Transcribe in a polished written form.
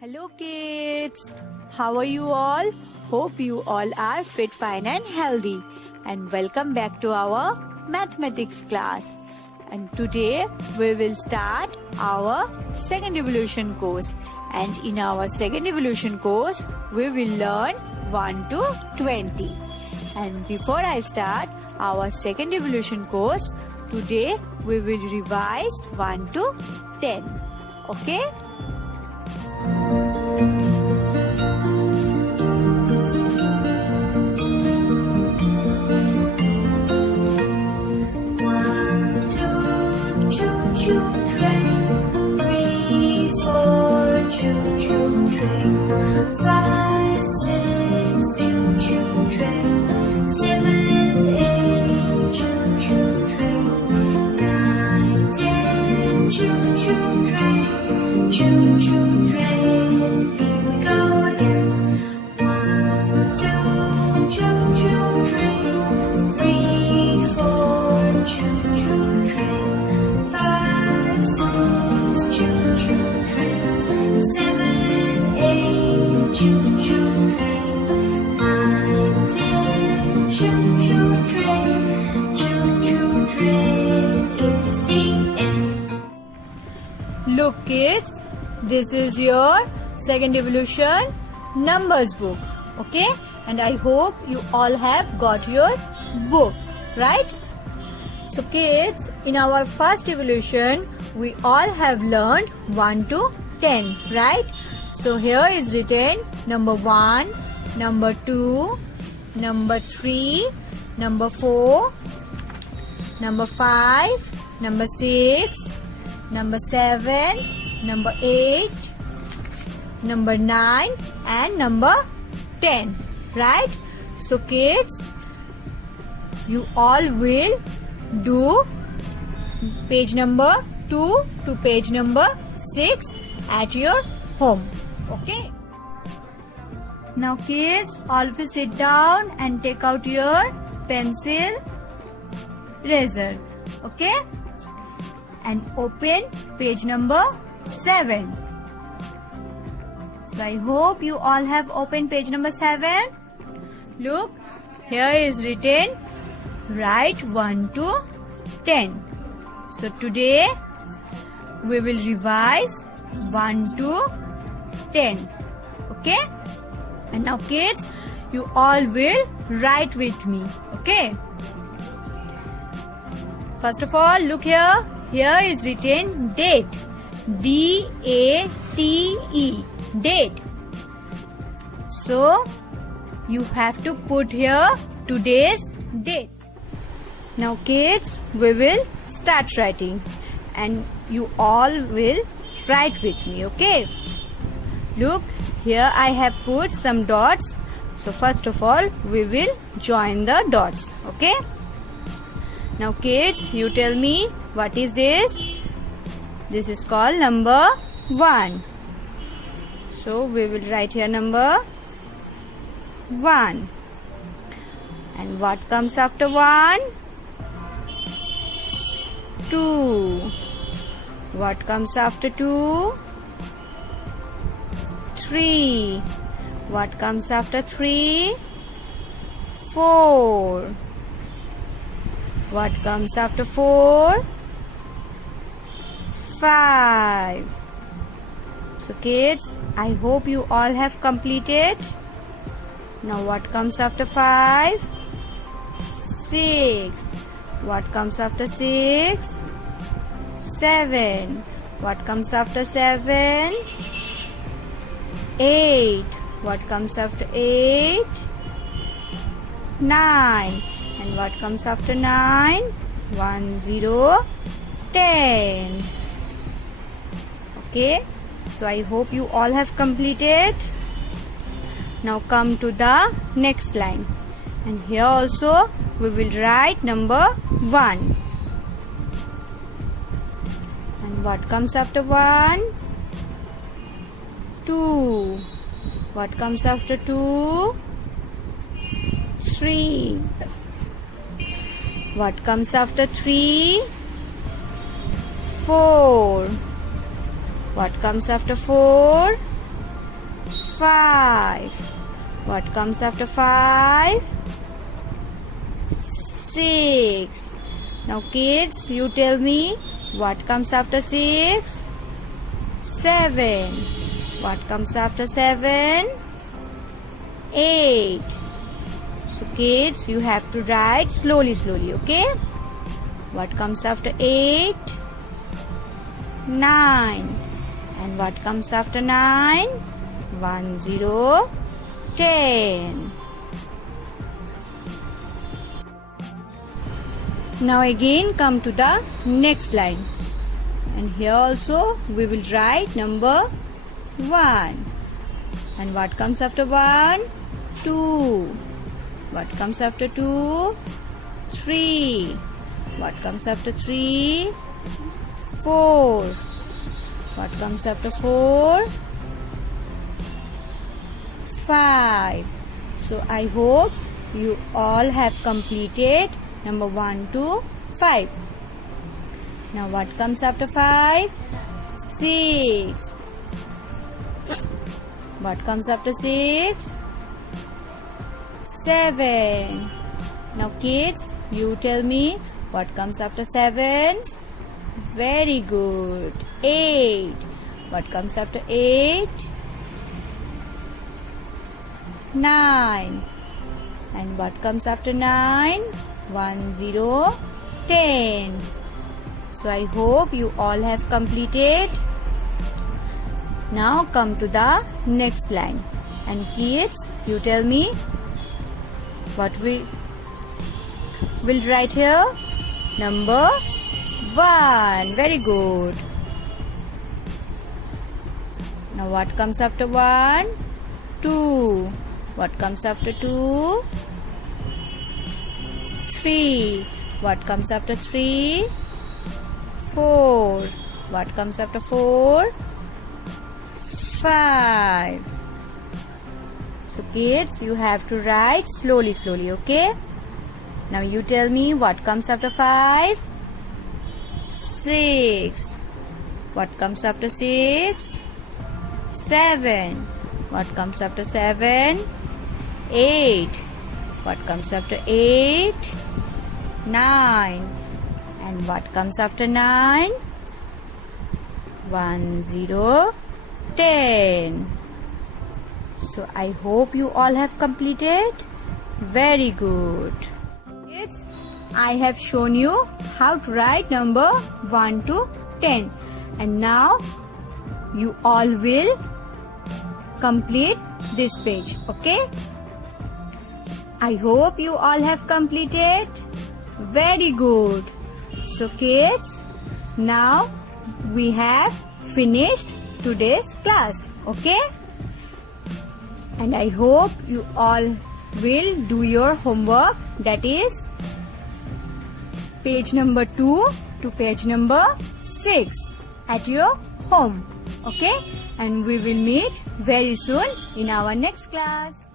Hello kids, how are you all? Hope you all are fit, fine and healthy, and welcome back to our mathematics class. And today we will start our second evolution course, and in our second evolution course we will learn 1 to 20. And before I start our second evolution course, today we will revise 1 to 10. Okay? Look kids, this is your second evolution numbers book, okay? And I hope you all have got your book, right? So kids, in our first evolution, we all have learned 1 to 10, right? So here is written number 1, number 2, number 3, number 4, number 5, number 6, number 7, number 8, number 9 and number 10, right? So kids, you all will do page number 2 to page number 6 at your home, okay? Now kids, all of you sit down and take out your pencil, eraser, okay? And open page number 7. So I hope you all have opened page number 7. Look, here is written write 1 to 10. So today we will revise 1 to 10. Okay? And now kids, you all will write with me. Okay? First of all, look here. Here is written date. D-A-T-E. Date. So, you have to put here today's date. Now kids, we will start writing. And you all will write with me, okay? Look, here I have put some dots. So first of all, we will join the dots, okay? Now kids, you tell me, what is this? This is called number 1. So we will write here number 1. And what comes after 1? 2. What comes after 2? 3. What comes after 3? 4. What comes after 4? 5. So kids, I hope you all have completed. Now what comes after 5? 6. What comes after 6? 7. What comes after 7? 8. What comes after 8? 9. And what comes after 9? 1, 0, 10. Okay. So I hope you all have completed. Now come to the next line. And here also we will write number 1. And what comes after 1? 2. What comes after 2? 3. What comes after 3? 4. What comes after 4? 5. What comes after 5? 6. Now kids, you tell me what comes after 6? 7. What comes after 7? 8. So kids, you have to write slowly, okay? What comes after 8? 9. And what comes after 9? 1, 0, 10. Now again come to the next line. And here also we will write number 1. And what comes after 1? 2. What comes after 2? 3. What comes after 3? 4. What comes after 4? 5. So I hope you all have completed number 1 to 5. Now what comes after 5? 6. What comes after 6? 7. Now kids, you tell me what comes after 7? Very good. 8. What comes after 8? 9. And what comes after 9? 1, 0, 10. So I hope you all have completed. Now come to the next line. And kids, you tell me what we will write here. Number 1. Very good. Now what comes after 1? 2. What comes after 2? 3. What comes after 3? 4. What comes after 4? 5. So kids, you have to write slowly, okay? Now you tell me what comes after 5? 6. What comes after 6? 7. What comes after 7? 8. What comes after 8? 9. And what comes after 9? 1, 0, 10. So I hope you all have completed. Very good. Kids, I have shown you how to write number 1 to 10. And now you all will complete this page. Okay? I hope you all have completed. Very good. So kids, now we have finished today's class. Okay? And I hope you all will do your homework, that is page number 2 to page number 6 at your home. Okay? And we will meet very soon in our next class.